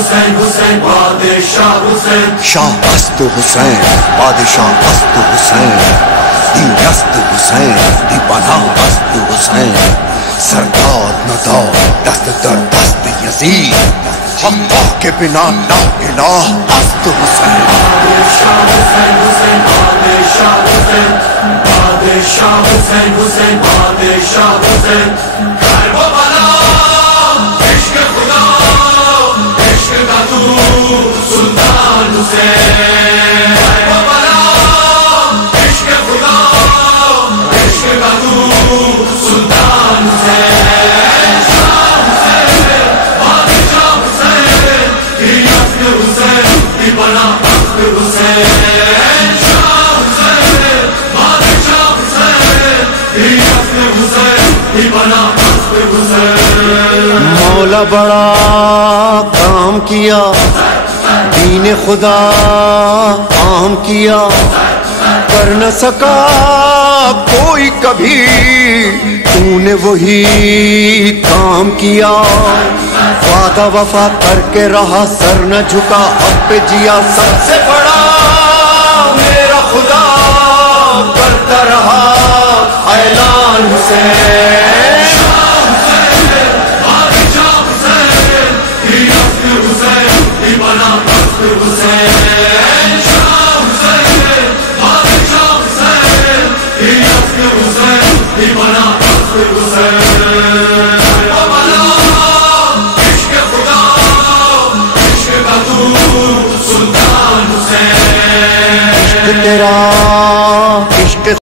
حسین حسین بادشاہ حسین شاہ است حسین بادشاہ است حسین دی است حسین دی پناہ است حسین سردار ندا دست در دست یزید اللہ کے بنا لا الہ است حسین بادشاہ حسین حسین بادشاہ حسین بادشاہ حسین حسین بادشاہ حسین کربلا عشق خدا عشق کا تو سلطان حسین کربلا عشق خدا عشق کا تو سلطان حسین شاہ حسین بادشاہ حسین دی عزت حسین دی بنا عزت حسین شاہ حسین بادشاہ حسین دی عزت حسین دی بنا عزت حسین مولا بڑا کام کیا دین خدا عام کیا کر نہ سکا کوئی کبھی تو نے وہی کام کیا وعدہ وفا کر کے رہا سر نہ جھکا اب پہ جیا سب سے بڑا میرا خدا کرتا رہا اعلان حسین حسین